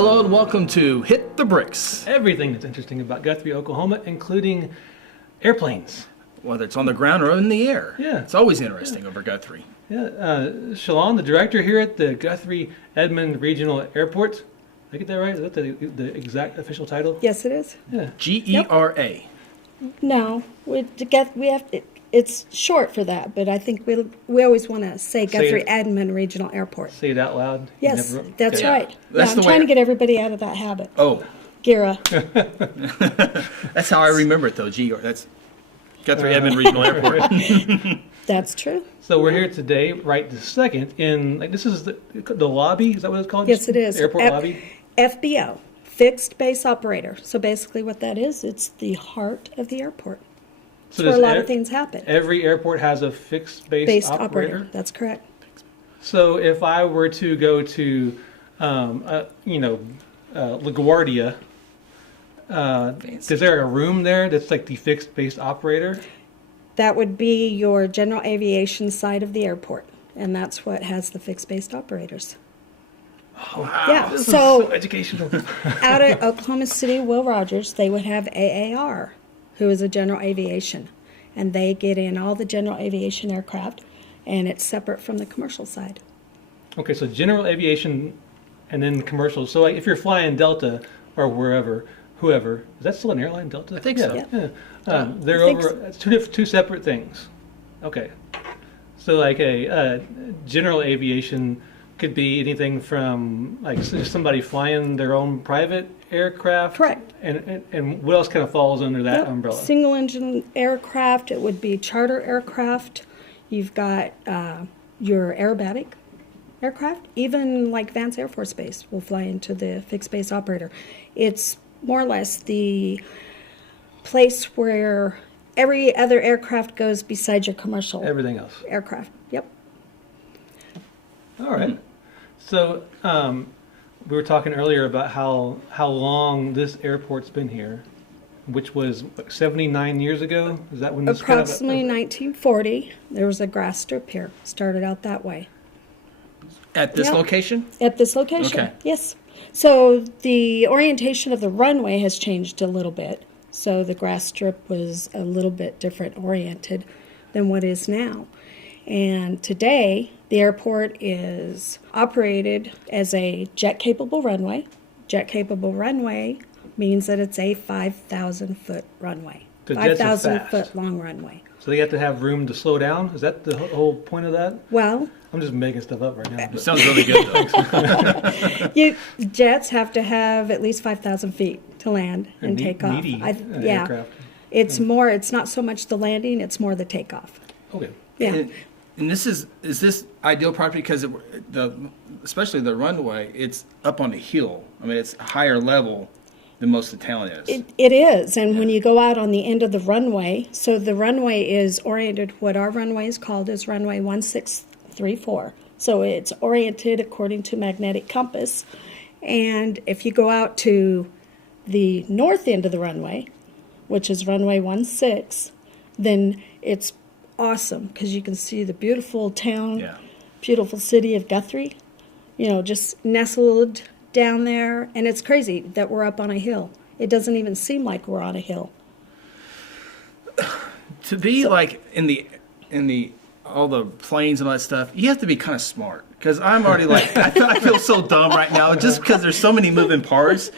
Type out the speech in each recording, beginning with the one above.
Hello and welcome to Hit the Bricks. Everything that's interesting about Guthrie, Oklahoma, including airplanes. Whether it's on the ground or in the air. Yeah. It's always interesting over Guthrie. Yeah, Shalon, the director here at the Guthrie Edmond Regional Airport. Did I get that right? Is that the exact official title? Yes, it is. Yeah. GERA. No, it's short for that, but I think we always want to say Guthrie Edmond Regional Airport. Say it out loud. Yes, Never- that's Yeah. right. That's I'm the trying way- to get everybody out of that habit. Oh, GERA. that's how I remember it though. That's Guthrie Edmond Regional Airport. That's true. So we're here today, right this second, in, this is the lobby? Is that what it's called? Yes, it is. Airport lobby? FBO, Fixed Base Operator. So basically what that is, it's the heart of the airport. So It's where a lot does of things happen. Every airport has a fixed base Based operator? That's correct. So if I were to go to, LaGuardia, is there a room there that's like the fixed base operator? That would be your general aviation side of the airport, and that's what has the fixed-based operators. Oh, wow. Yeah, This is so educational. out at Oklahoma City, Will Rogers, they would have AAR, who is a general aviation, and they get in all the general aviation aircraft, and it's separate from the commercial side. Okay, so general aviation and then commercial. So like if you're flying Delta or whoever, is that still an airline, Delta? I think so. Yeah. They're I think over, it's two separate things. Okay. So like a general aviation could be anything from like somebody flying their own private aircraft. Correct. And what else kind of falls under that Yep. umbrella? Single engine aircraft, it would be charter aircraft. You've got your aerobatic aircraft, even like Vance Air Force Base will fly into the fixed base operator. It's more or less the place where every other aircraft goes besides your commercial Everything else. aircraft. Yep. All right. So we were talking earlier about how long this airport's been here, which was 79 years ago. Is that when this Approximately 1940, there was a grass strip here. Started out that way. At this Yeah. location? At this location, Okay. yes. So the orientation of the runway has changed a little bit. So the grass strip was a little bit different oriented than what is now. And today, the airport is operated as a jet-capable runway. Jet-capable runway means that it's a 5,000-foot runway. The jets are fast. 5,000-foot long runway. So they have to have room to slow down? Is that the whole point of that? Well, I'm just making stuff up right now. It but- sounds really good though. jets have to have at least 5,000 feet to land and take off. Meaty Yeah. aircraft. It's more, it's not so much the landing, it's more the takeoff. Okay. Yeah. And is this ideal property because especially the runway, it's up on a hill. I mean, it's higher level than most of the town is. It is, and when you go out on the end of the runway, so the runway is oriented, what our runway is called is runway 1634. So it's oriented according to magnetic compass. And if you go out to the north end of the runway, which is runway 16, then it's awesome because you can see the beautiful town, Yeah. beautiful city of Guthrie, just nestled down there. And it's crazy that we're up on a hill. It doesn't even seem like we're on a hill. To be like in the all the planes and all that stuff, you have to be kind of smart. Because I'm already like, I feel so dumb right now just because there's so many moving parts.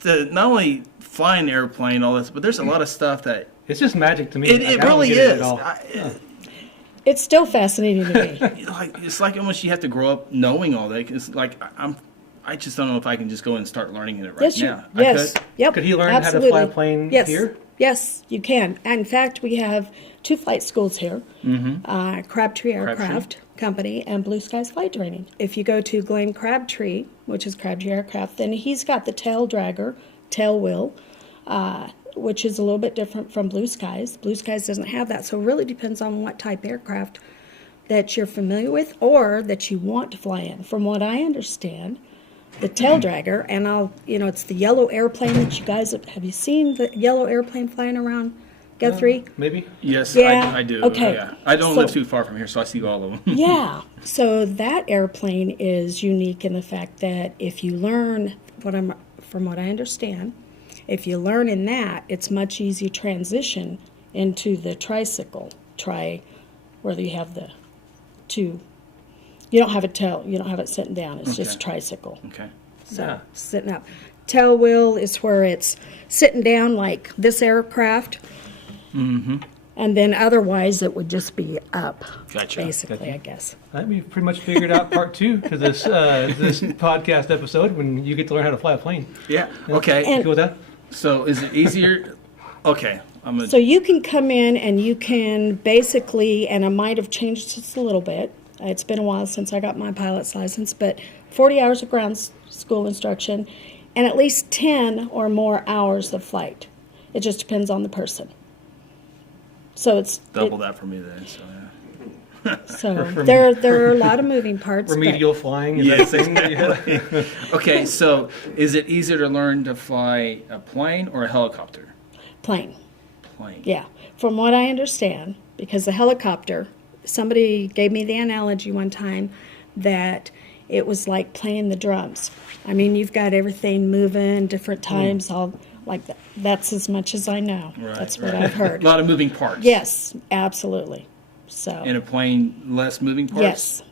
To not only fly an airplane, all this, but there's a lot of stuff that It's just magic to me. it I don't really get it is. at all. It's still fascinating to me. It's like almost you have to grow up knowing all that. It's like I just don't know if I can just go and start learning it right Yes, now. yes, yep. Could he learn absolutely. how to fly a plane yes. here? Yes, you can. In fact, we have 2 flight schools here, Crabtree Aircraft Company and Blue Skies Flight Training. If you go to Glenn Crabtree, which is Crabtree Aircraft, then he's got the Taildragger, tail wheel, which is a little bit different from Blue Skies. Blue Skies doesn't have that, so it really depends on what type aircraft that you're familiar with or that you want to fly in. From what I understand, the Taildragger, and it's the yellow airplane that you guys have you seen the yellow airplane flying around Guthrie? Maybe. Yes, Yeah, I do. okay. Yeah. I don't So- live too far from here, so I see all of them. Yeah. So that airplane is unique in the fact that if you learn from what I understand, if you learn in that, it's much easier transition into the tricycle. Whether you have the two. You don't have it sitting down. It's just tricycle. Okay. So sitting up. Tail wheel is where it's sitting down like this aircraft. Mm-hmm. And then otherwise it would just be up. Gotcha. Basically, I guess. I think we've pretty much figured out part 2 to this this podcast episode when you get to learn how to fly a plane. Yeah. Okay. And- Cool with that? So is it easier? Okay. So you can come in and you can basically, and I might have changed this a little bit. It's been a while since I got my pilot's license, but 40 hours of ground school instruction and at least 10 or more hours of flight. It just depends on the person. So it's double that for me then. So yeah. So there are a lot of moving parts. Remedial flying is Yes, that thing? exactly. Okay, so is it easier to learn to fly a plane or a helicopter? Plane. Plane. Yeah. From what I understand, because the helicopter, somebody gave me the analogy one time that it was like playing the drums. I mean, you've got everything moving, different times, all like that. That's as much as I know. Right, That's what I've heard. A lot of moving parts. Yes, absolutely. So. In a plane, less moving parts? Yes.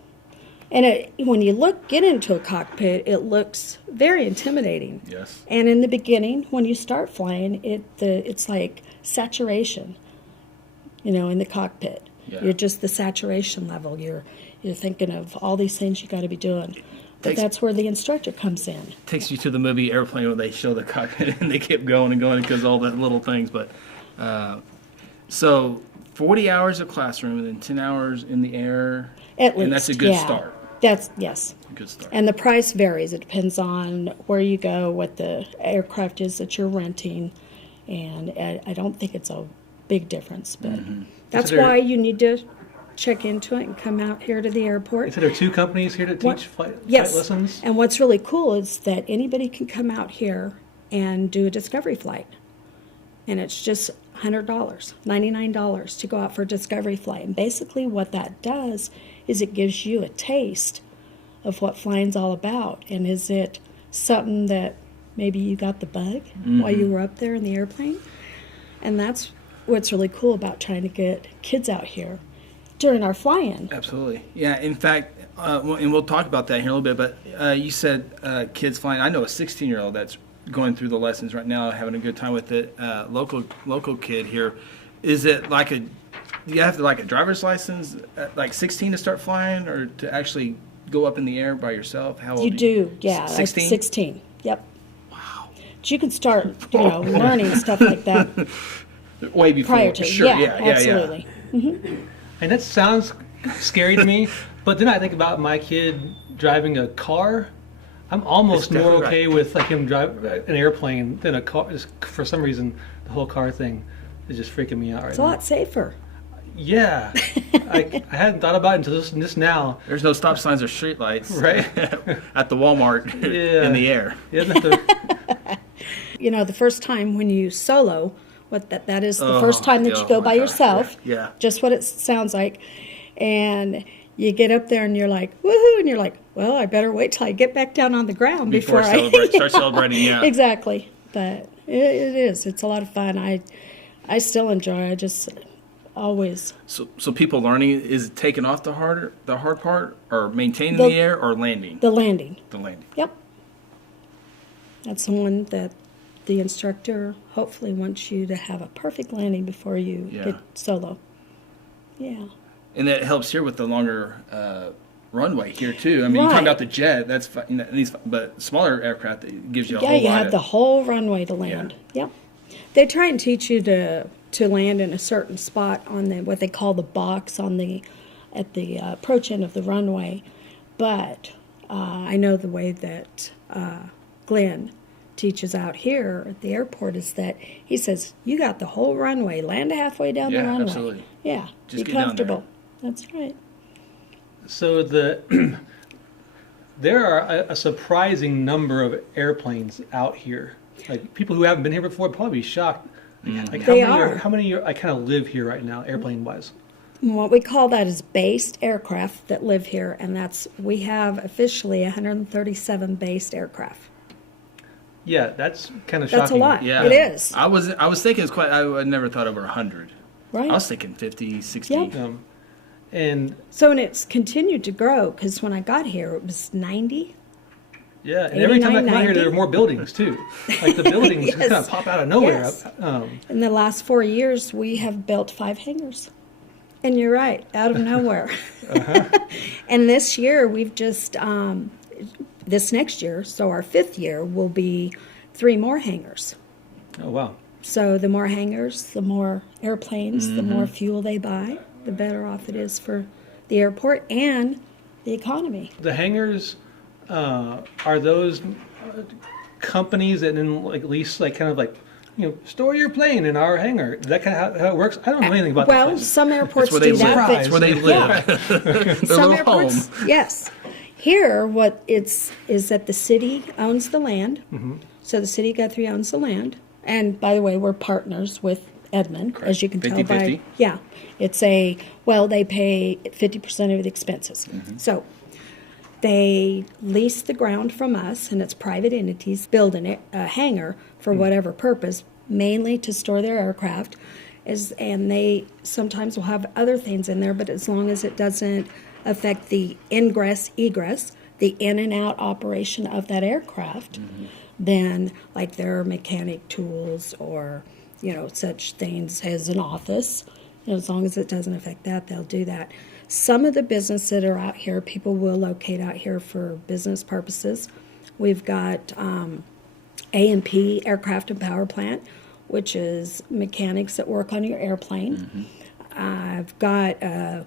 And when you get into a cockpit, it looks very intimidating. Yes. And in the beginning, when you start flying, it's like saturation, in the cockpit. Yeah. You're just the saturation level. You're thinking of all these things you got to be doing. But that's where the instructor comes in. Takes you to the movie Airplane where they show the cockpit and they keep going and going because all the little things. But so 40 hours of classroom and then 10 hours in the air. At least, and that's a good yeah. start. Yes. A good start. And the price varies. It depends on where you go, what the aircraft is that you're renting, and I don't think it's a big difference. But that's So there- why you need to check into it and come out here to the airport. So there are 2 companies here to teach flight Yes. lessons? And what's really cool is that anybody can come out here and do a discovery flight. And it's just $100, $99 to go out for a discovery flight. And basically what that does is it gives you a taste of what flying's all about. And is it something that maybe you got the bug while you were up there in the airplane? And that's what's really cool about trying to get kids out here during our fly-in. Absolutely. Yeah, in fact, and we'll talk about that here in a little bit, but you said kids flying. I know a 16-year-old that's going through the lessons right now, having a good time with it. Local kid here. Is it like do you have to like a driver's license at like 16 to start flying or to actually go up in the air by yourself? How old You do, yeah. 16? 16, yep. Wow. But you can start, learning stuff like that Way before. prior to. Sure, yeah, absolutely. And that sounds scary to me, but then I think about my kid driving a car. I'm almost That's more definitely okay with like him drive an airplane than a car. Just for some reason, the whole car thing is just freaking me out right It's a now. lot safer. Yeah, I hadn't thought about it until this now. There's no stop signs or street lights Right. at the Walmart Yeah. in the air. Isn't it the, The first time when you solo, that is the first time that you go my by gosh, yourself. yeah. Just what it sounds like. And you get up there and you're like, woohoo, and you're like, well, I better wait till I get back down on the ground before I start celebrating. Yeah. Exactly. But it is. It's a lot of fun. I still enjoy it. I just always. So people learning, is it taking off the hard part, or maintaining The- the air, or landing? The landing. The landing. Yep. That's the one that the instructor hopefully wants you to have a perfect landing before you Yeah. get solo. Yeah. And that helps here with the longer runway here too. I mean, you talk Right. about the jet, that's but smaller aircraft, it gives you a Yeah, whole you lot have of, the whole runway to land. Yep. They try and teach you to land in a certain spot on what they call the box at the approach end of the runway. But I know the way that Glenn teaches out here at the airport is that he says, you got the whole runway, land halfway down the Yeah, runway. absolutely. Yeah, Just be get down comfortable. That's right. so there are a surprising number of airplanes out here. Like people who haven't been here before would probably be shocked. Like They how many I kind of live here right now, airplane wise. And what we call that is based aircraft that live here, and we have officially 137 based aircraft. Yeah, that's kind of shocking. That's a lot. Yeah. It is. I was thinking it's quite. I never thought over 100. Right. I was thinking 50, 60. Yep. And So, and it's continued to grow because when I got here, it was 90. yeah, and every time I come out here, 89, there are more buildings too. Like the buildings just Yes. kind of pop out of nowhere. Yes. Um, In the last 4 years, we have built 5 hangars. And you're right, out of nowhere. And this year, we've just, this next year, so our 5th year, will be 3 more hangars. oh wow. So the more hangars, the more airplanes, the more fuel they buy, the better off it is for the airport and the economy. The hangars are those companies that then like lease like kind of like store your plane in our hangar. Is that kind of how it works? I don't know anything about Well, that. some airports That's where do they live. that. That's where they live. Their Some little airports, home. yes. Here, what it's is that the city owns the land. So the city of Guthrie owns the land. And by the way, we're partners with Edmond, Correct. as you can tell 50-50? by yeah. It's they pay 50% of the expenses. So they lease the ground from us, and it's private entities building a hangar for whatever purpose, mainly to store their aircraft. And they sometimes will have other things in there, but as long as it doesn't affect the ingress, egress, the in and out operation of that aircraft, then like their mechanic tools or such things as an office, as long as it doesn't affect that, they'll do that. Some of the business that are out here, people will locate out here for business purposes. We've got A&P, Aircraft and Power Plant, which is mechanics that work on your airplane. I've got a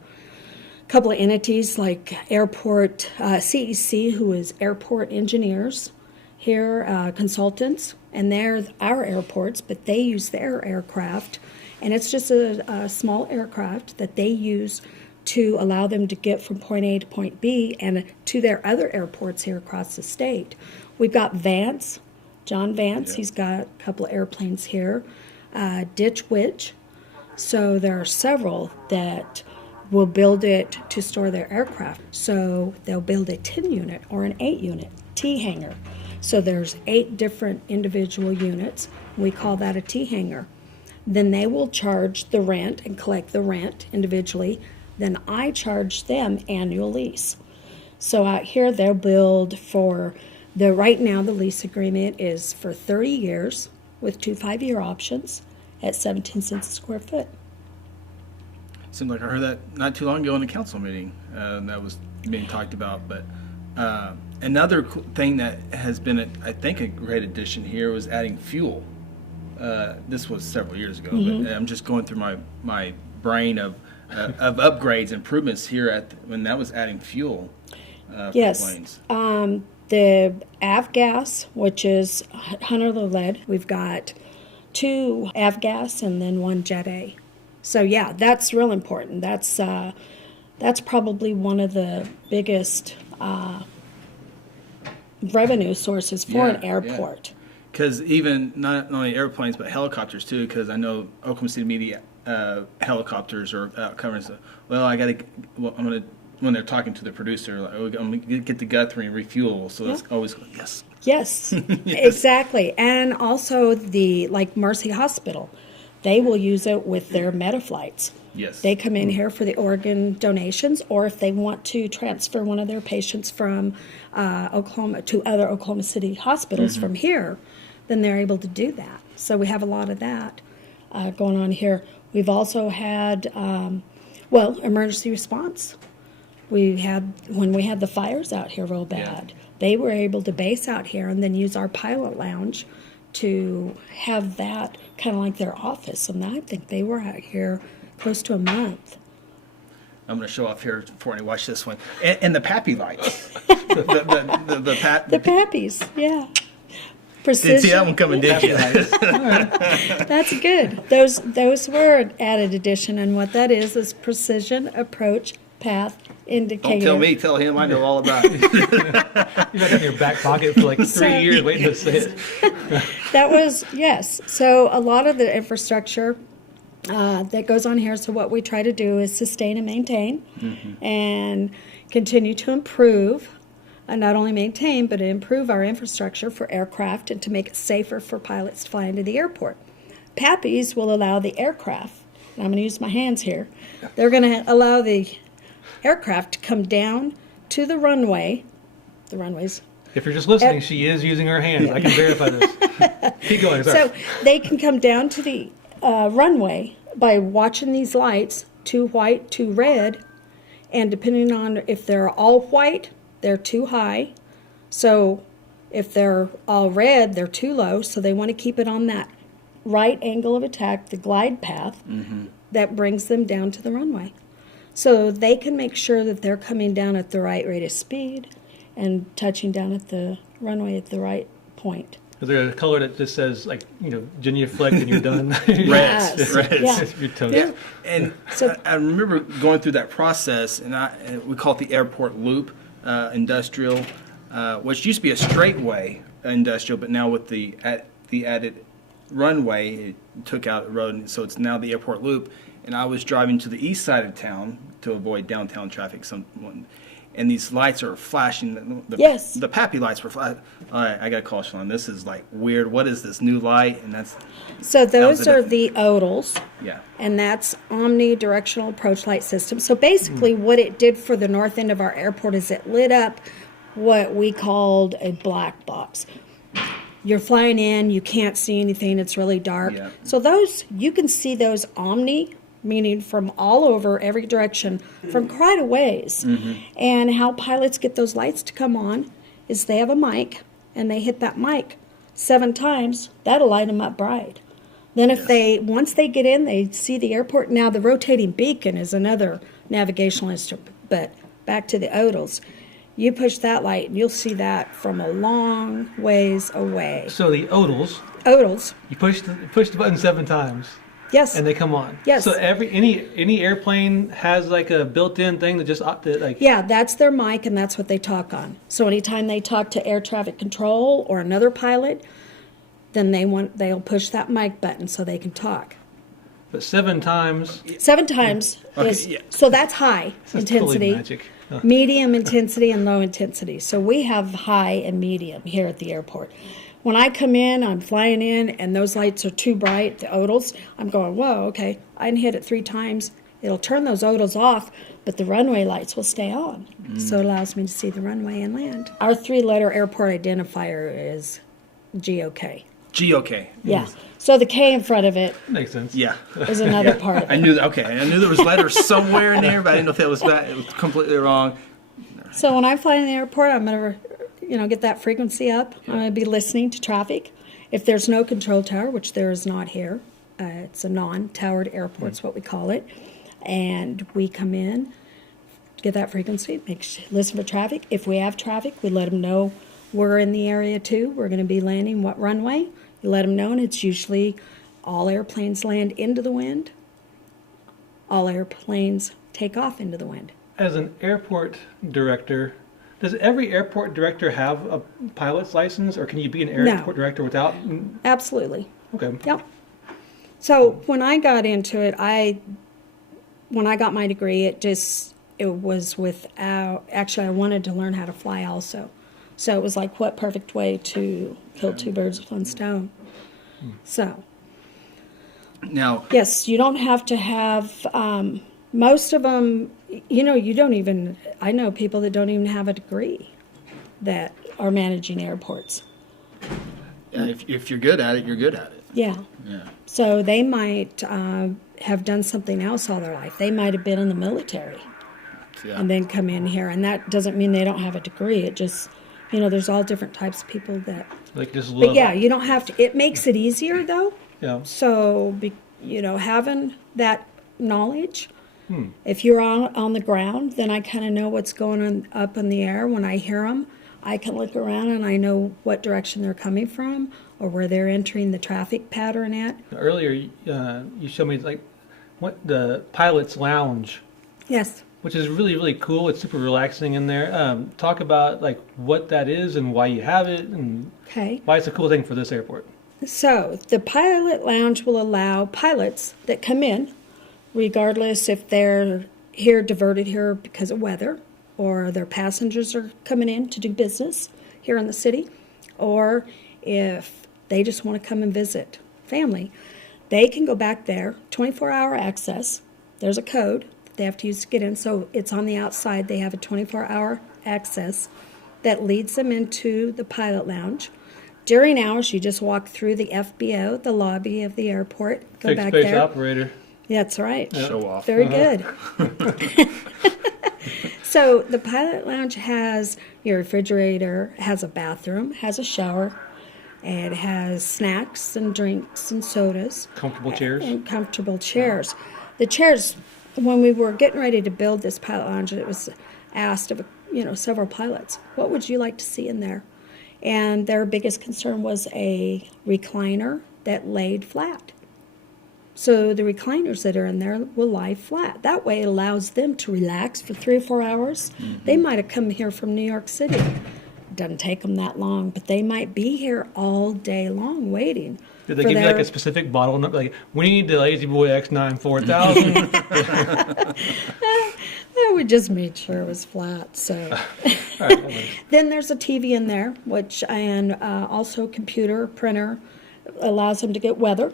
couple of entities like Airport, CEC, who is Airport Engineers here, consultants, and they're our airports, but they use their aircraft, and it's just a small aircraft that they use to allow them to get from point A to point B and to their other airports here across the state. We've got Vance, John Vance, he's got a couple of airplanes here, Ditch Witch. So there are several that will build it to store their aircraft. So they'll build a 10 unit or an 8 unit T hangar. So there's 8 different individual units. We call that a T hangar. Then they will charge the rent and collect the rent individually. Then I charge them annual lease. So out here they'll build right now the lease agreement is for 30 years with 2 5-year options at 17 cents a square foot. Seemed like I heard that not too long ago in a council meeting that was being talked about. But another thing that has been, I think, a great addition here was adding fuel. This was several years ago, but I'm just going through my brain of upgrades, improvements here when that was adding fuel for planes. The avgas, which is 100 lead, we've got 2 avgas and then 1 jet A. So yeah, that's real important. That's probably one of the biggest revenue sources for an airport. Because even not only airplanes but helicopters too. Because I know Oklahoma City media helicopters are out covering. So, I'm gonna when they're talking to the producer, like, I'm gonna get to Guthrie and refuel. So that's always yes. Yes, exactly. And also like Mercy Hospital, they will use it with their Metaflights. Yes. They come in here for the organ donations, or if they want to transfer one of their patients from Oklahoma to other Oklahoma City hospitals from here, then they're able to do that. So we have a lot of that going on here. We've also had, emergency response. When we had the fires out here real bad, they were able to base out here and then use our pilot lounge to have that kind of like their office. And I think they were out here close to a month. I'm going to show off here before I watch this one. And the Pappy lights. the Pappies, yeah. Precision. Didn't see that one coming, did you? That's good. Those were an added addition, and what that is precision approach path indicator. Don't tell me, tell him. I know all about it. You got that in your back pocket for like 3 years waiting to say it. That was, yes. So a lot of the infrastructure that goes on here, so what we try to do is sustain and maintain and continue to improve not only maintain, but improve our infrastructure for aircraft and to make it safer for pilots to fly into the airport. PAPIs will allow the aircraft, and I'm going to use my hands here, they're going to allow the aircraft to come down to the runways. If you're just listening, she is using her hands. I can verify this. Keep going. Sorry. So they can come down to the runway by watching these lights, 2 white, 2 red, and depending on if they're all white, they're too high. So if they're all red, they're too low. So they want to keep it on that right angle of attack, the glide path, that brings them down to the runway. So they can make sure that they're coming down at the right rate of speed and touching down at the runway at the right point. Is there a color that just says, like, genuflect and you're done? Yes. Red. Yeah. You're toast. Yeah, and I remember going through that process, and we call it the airport loop, industrial, which used to be a straightway industrial, but now with the added runway, it took out a road, and so it's now the airport loop. And I was driving to the east side of town to avoid downtown traffic. And these lights are flashing. Yes. The PAPI lights were flashing. All right, I got to call Sean. This is like weird. What is this new light? And So those are the ODLs. Yeah. And that's omnidirectional approach light system. So basically what it did for the north end of our airport is it lit up what we called a black box. You're flying in, you can't see anything, it's really dark. Yeah. So those, you can see those omni, meaning from all over, every direction, from quite a ways. And how pilots get those lights to come on is they have a mic, and they hit that mic 7 times, that'll light them up bright. Then if once they get in, they see the airport. Now the rotating beacon is another navigational instrument, but back to the ODLs. You push that light, and you'll see that from a long ways away. So the ODLs, you push the button 7 times. yes. And they come on. Yes. So any airplane has like a built-in thing that just Yeah, that's their mic, and that's what they talk on. So anytime they talk to air traffic control or another pilot, then they'll push that mic button so they can talk. But 7 times. 7 times so that's high intensity, Totally magic. medium intensity, and low intensity. So we have high and medium here at the airport. When I come in, I'm flying in, and those lights are too bright, the ODLs, I'm going, whoa, okay, I can hit it 3 times. It'll turn those ODLs off, but the runway lights will stay on. So it allows me to see the runway and land. Our 3-letter airport identifier is GOK. GOK. Yeah. So the K in front of it Makes sense. Yeah. is another part of I it. knew that. Okay, I knew there was letters somewhere in there, but I didn't know if that was that. It was completely wrong. So when I fly in the airport, I'm going to get that frequency up. I'm going to be listening to traffic. If there's no control tower, which there is not here, it's a non-towered airport, is what we call it. And we come in, get that frequency, listen for traffic. If we have traffic, we let them know we're in the area too. We're going to be landing what runway. You let them know, and it's usually all airplanes land into the wind. All airplanes take off into the wind. As an airport director, does every airport director have a pilot's license, or can you be an airport director without? Absolutely. Okay. Yep. So when I got into it, when I got my degree, it was without, actually I wanted to learn how to fly also. So it was like, what perfect way to kill 2 birds with 1 stone. So, Now, yes, you don't have to have, most of them, you don't even, I know people that don't even have a degree that are managing airports. if you're good at it, you're good at it. Yeah. Yeah. So they might have done something else all their life. They might have been in the military Yeah. and then come in here. And that doesn't mean they don't have a degree. It just, there's all different types of people that. Like just love. But yeah, you don't have to. It makes it easier though. Yeah. So, having that knowledge. If you're on the ground, then I kind of know what's going on up in the air. When I hear them, I can look around and I know what direction they're coming from or where they're entering the traffic pattern at. Earlier, you showed me like what the pilot's lounge, Yes. which is really, really cool. It's super relaxing in there. Talk about like what that is and why you have it and Okay. why it's a cool thing for this airport. So the pilot lounge will allow pilots that come in, regardless if they're diverted here because of weather, or their passengers are coming in to do business here in the city, or if they just want to come and visit family, they can go back there, 24-hour access. There's a code that they have to use to get in, so it's on the outside. They have a 24-hour access that leads them into the pilot lounge. During hours, you just walk through the FBO, the lobby of the airport, go Fixed back base there. operator. That's right. Show off. Very good. So the pilot lounge has your refrigerator, has a bathroom, has a shower, and it has snacks and drinks and sodas. Comfortable chairs. And comfortable chairs. The chairs, when we were getting ready to build this pilot lounge, it was asked of several pilots, what would you like to see in there? And their biggest concern was a recliner that laid flat. So the recliners that are in there will lie flat. That way it allows them to relax for 3 or 4 hours. Mm-hmm. They might have come here from New York City. It doesn't take them that long, but they might be here all day long waiting. Did they give you like a specific bottle number? Like, we need the Lazy Boy X9 4000? We just made sure it was flat. So then there's a TV in there, and also computer, printer, allows them to get weather.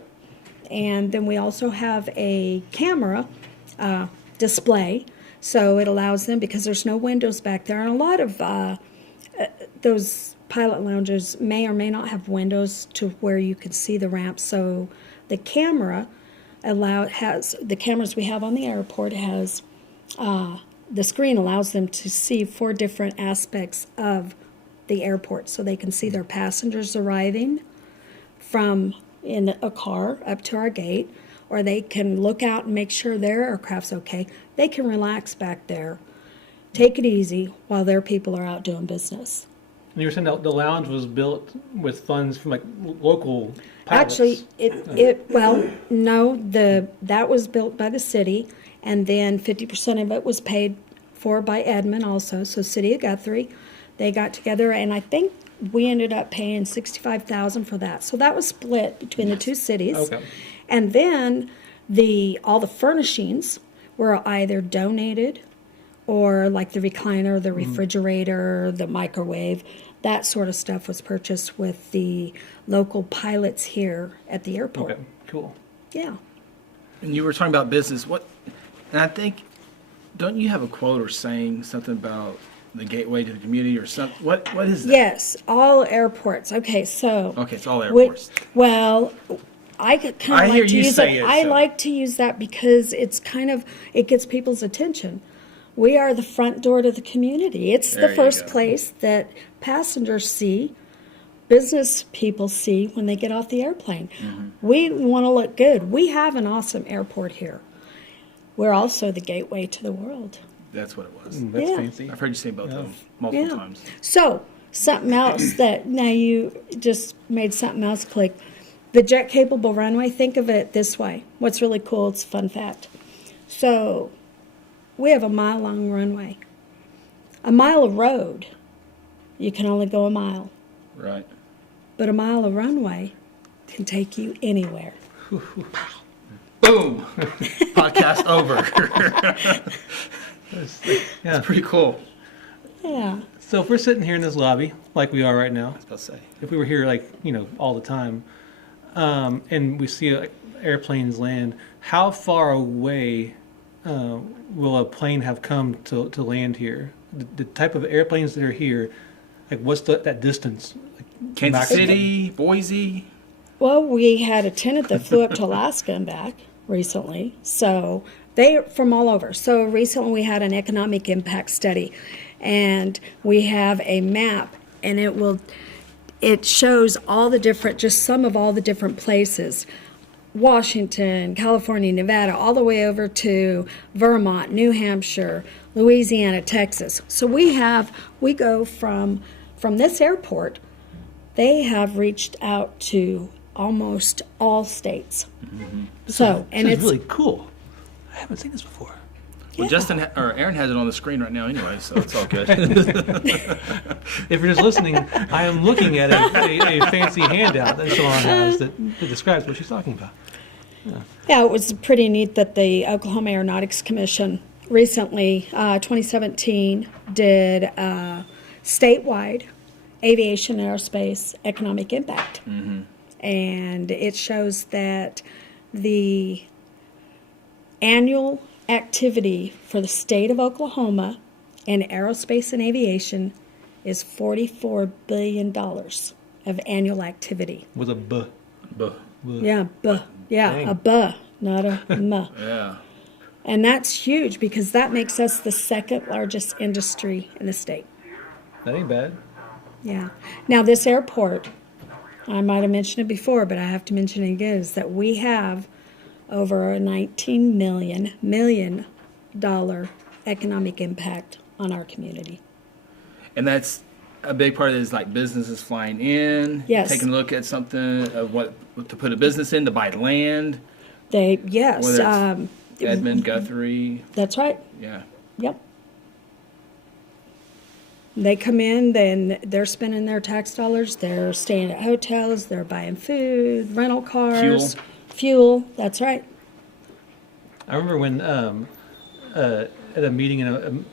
And then we also have a camera display, so it allows them, because there's no windows back there. And a lot of those pilot lounges may or may not have windows to where you can see the ramp. So the camera the cameras we have on the airport has the screen allows them to see 4 different aspects of the airport, so they can see their passengers arriving from in a car up to our gate, or they can look out and make sure their aircraft's okay. They can relax back there, take it easy while their people are out doing business. And you were saying that the lounge was built with funds from like local pilots. Actually, that was built by the city, and then 50% of it was paid for by Edmond also. So City of Guthrie, they got together, and I think we ended up paying $65,000 for that. So that was split between the two cities. Okay. And then all the furnishings were either donated, or like the recliner, the refrigerator, the microwave, that sort of stuff was purchased with the local pilots here at the airport. Okay, cool. Yeah. And you were talking about business. And I think, don't you have a quote or saying something about the gateway to the community or something? What is that? Yes, all airports. Okay, so. Okay, it's all airports. I kind of like hear to you use say it. it, I so. like to use that because it gets people's attention. We are the front door to the community. It's There the you first go. place that passengers see, business people see when they get off the airplane. Mm-hmm. We want to look good. We have an awesome airport here. We're also the gateway to the world. That's what it was. That's Yeah. fancy. I've heard you say both of them multiple times. So, something else that now you just made something else click. The jet capable runway, think of it this way. What's really cool, it's a fun fact. So, we have a mile-long runway. A mile of road, you can only go a mile. Right. But a mile of runway can take you anywhere. Boom! Podcast over. Yeah. It's pretty cool. Yeah. So if we're sitting here in this lobby, like we are right now, I was about to say. if we were here all the time, and we see airplanes land, how far away will a plane have come to land here? The type of airplanes that are here, like what's that distance? Like Kansas City, Boise. Well, we had a tenant that flew up to Alaska and back recently. So they're from all over. So recently we had an economic impact study, and we have a map, and it shows some of all the different places. Washington, California, Nevada, all the way over to Vermont, New Hampshire, Louisiana, Texas. So we go from this airport, they have reached out to almost all states. Mm-hmm. So, and this it's is really cool. I haven't seen this before. Well, Aaron has it on the screen right now anyway, so it's all good. If you're just listening, I am looking at a fancy handout that Shalon has that describes what she's talking about. Yeah, it was pretty neat that the Oklahoma Aeronautics Commission recently, 2017, did statewide aviation and aerospace economic impact. And it shows that the annual activity for the state of Oklahoma in aerospace and aviation is $44 billion of annual activity. With a B. Buh. Yeah, yeah, Dang. a buh, not a muh. Yeah. And that's huge because that makes us the second largest industry in the state. That ain't bad. Yeah. Now, this airport, I might have mentioned it before, but I have to mention it again, is that we have over a $19 million economic impact on our community. And that's a big part of it is like businesses flying in, Yes. taking a look at something of what to put a business in, to buy land. Yes, Whether it's Edmond, Guthrie. that's right. Yeah. Yep. They come in, then they're spending their tax dollars. They're staying at hotels. They're buying food, rental cars, fuel. That's right. I remember when at a meeting,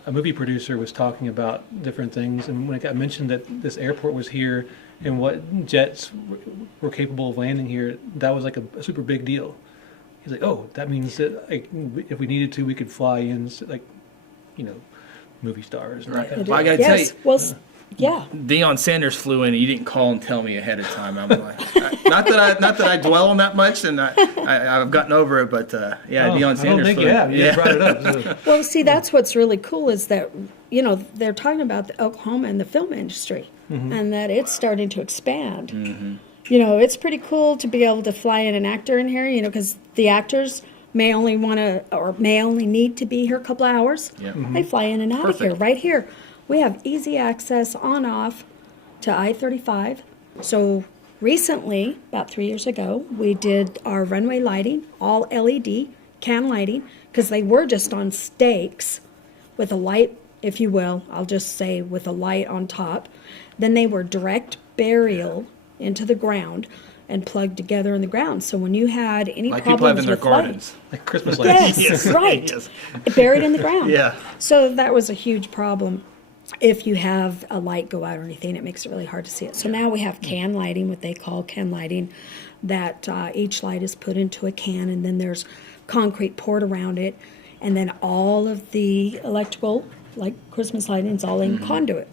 a movie producer was talking about different things, and when it got mentioned that this airport was here and what jets were capable of landing here, that was like a super big deal. He's like, oh, that means that like, if we needed to, we could fly in, like, you know, movie stars. And Right. that kind of Well, I gotta tell you, Yes. Well, yeah. Deion Sanders flew in and you didn't call and tell me ahead of time. I'm like, not that I dwell on that much, and I've gotten over it, but yeah, Oh, Deion I Sanders don't think flew you in. have. You just brought it up. So. Well, see, that's what's really cool is that, you know, they're talking about the Oklahoma and the film industry and that it's starting to expand. You know, it's pretty cool to be able to fly in an actor in here, you know, because the actors may only want to or may only need to be here a couple of hours. Yeah. They fly in and out of here. Perfect. Right here. We have easy access on off to I-35. So recently, about 3 years ago, we did our runway lighting, all LED, can lighting, because they were just on stakes with a light, if you will, I'll just say with a light on top. Then they were direct burial into the ground and plugged together in the ground. So when you had any Like people have in problems their with lighting, gardens. Like Christmas lights. yes, Yes. right, Yes. buried in the ground. Yeah. So that was a huge problem. If you have a light go out or anything, it makes it really hard to see it. So now we have can lighting, what they call can lighting, that each light is put into a can, and then there's concrete poured around it, and then all of the electrical, like Christmas lighting, is all in conduit.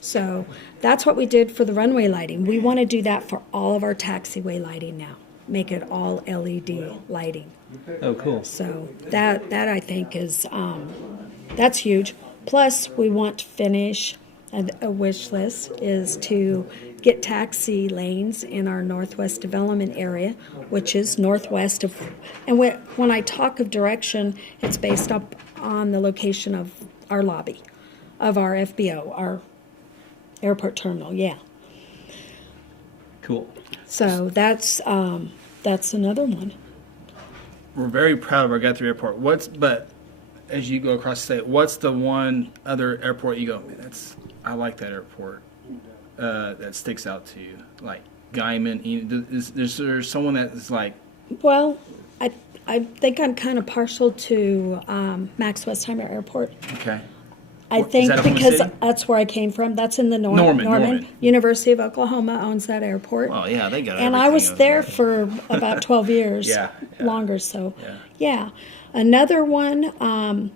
So that's what we did for the runway lighting. We want to do that for all of our taxiway lighting now. Make it all LED lighting. Oh, cool. So that I think is that's huge. Plus, we want to finish a wish list is to get taxi lanes in our northwest development area, which is northwest of. And when I talk of direction, it's based up on the location of our lobby, of our FBO, our airport terminal. Yeah. Cool. So that's another one. We're very proud of our Guthrie Airport. But as you go across the state, what's the one other airport you go, man, I like that airport, that sticks out to you? Like Guyman, is there someone that is like... Well, I think I'm kind of partial to Max Westheimer Airport. Okay. I Is think that a home because city? that's where I came from. That's in the Norman. University of Oklahoma owns that airport. Oh, yeah, they got And everything I was else. there for about 12 years. Yeah, yeah. Longer, so. Yeah. Yeah. Another one,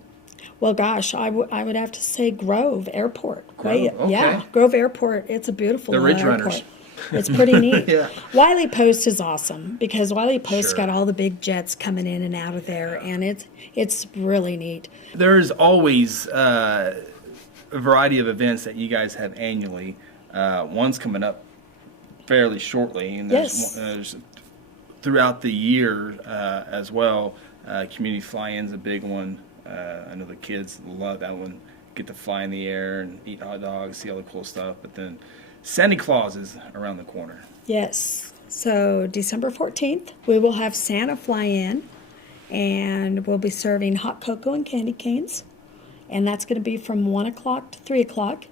well, gosh, I would have to say Grove Airport. Grove, okay. Yeah, Grove Airport. It's a beautiful The Ridge airport. Runners. It's pretty neat. Yeah. Wiley Post is awesome because Wiley Post Sure. got all the big jets coming in and out of there, and it's really neat. There's always a variety of events that you guys have annually. One's coming up fairly shortly, and Yes. there's throughout the year as well. Community fly-in's a big one. I know the kids love that one. Get to fly in the air and eat hot dogs, see all the cool stuff. But then Santa Claus is around the corner. Yes. So December 14th, we will have Santa fly in, and we'll be serving hot cocoa and candy canes. And that's going to be from 1 o'clock to 3 o'clock.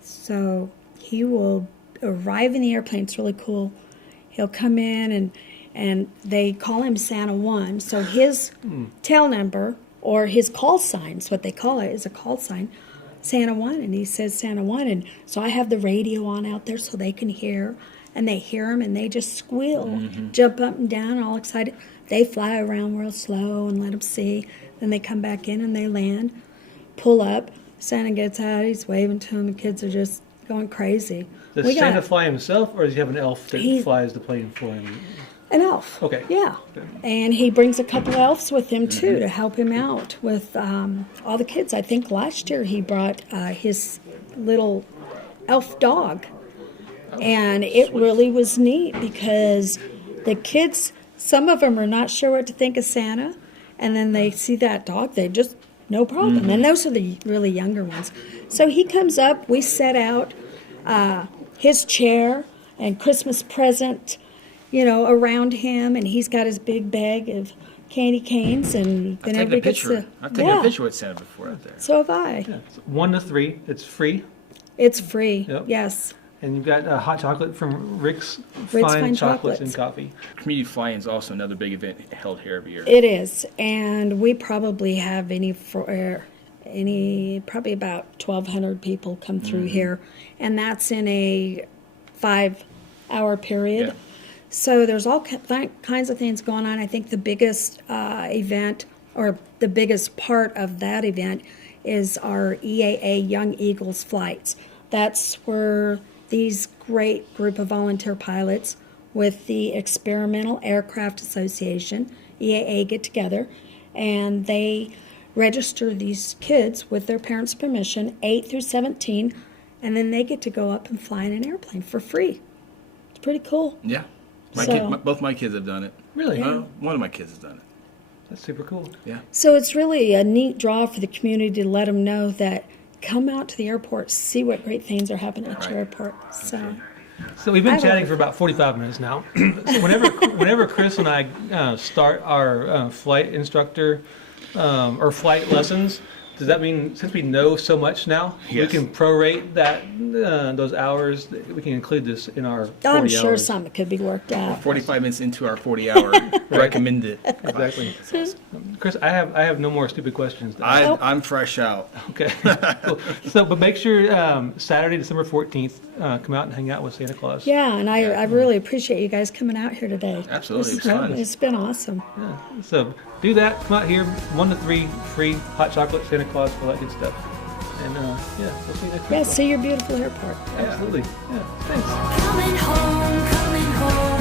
So he will arrive in the airplane. It's really cool. He'll come in, and they call him Santa 1. So his tail number or his call signs, what they call it is a call sign, Santa 1, and he says Santa 1. And so I have the radio on out there so they can hear, and they hear him, and they just squeal, jump up and down, all excited. They fly around real slow and let them see. Then they come back in and they land, pull up. Santa gets out, he's waving to them, the kids are just going crazy. Does Santa fly himself, or does he have an elf that flies the plane for him? An elf. Okay. Yeah. And he brings a couple elves with him, too, to help him out with all the kids. I think last year he brought his little elf dog. And it really was neat because the kids, some of them are not sure what to think of Santa. And then they see that dog, they just, no problem. And those are the really younger ones. So he comes up, we set out his chair and Christmas present, around him, and he's got his big bag of candy canes, and then everybody gets to... I've taken a picture with Santa before out there. So have I. Yeah. 1 to 3, it's free. It's free, Yep. yes. And you've got hot chocolate from Rick's Fine Chocolates Chocolates. and Coffee. Community flying is also another big event held here every year. It is, and we probably have probably about 1,200 people come through here, and that's in a 5-hour period. Yeah. So there's all kinds of things going on. I think the biggest event, or the biggest part of that event, is our EAA Young Eagles flights. That's where these great group of volunteer pilots with the Experimental Aircraft Association, EAA, get together, and they register these kids with their parents' permission, 8 through 17, and then they get to go up and fly in an airplane for free. It's pretty cool. Yeah. Both my kids have done it. Really? One of my kids has done it. That's super cool. Yeah. So it's really a neat draw for the community to let them know that come out to the airport, see what great things are happening at your airport. So we've been chatting for about 45 minutes now. So whenever Chris and I start our flight instructor or flight lessons, does that mean, since we know so much now, Yes. we can prorate those hours? We can include this in our 40 I'm sure hours. something could be worked out. 45 minutes into our 40-hour recommended. Exactly. Chris, I have no more stupid questions. I'm fresh out. Okay. Cool. So, but make sure Saturday, December 14th, come out and hang out with Santa Claus. Yeah, and I really appreciate you guys coming out here today. Absolutely, it was fun. It's been awesome. Yeah. So do that. Come out here. 1 to 3, free hot chocolate, Santa Claus, all that good stuff. And we'll see you next week. Yeah, see your beautiful airport. Absolutely. Yeah. Thanks. Coming home, coming home.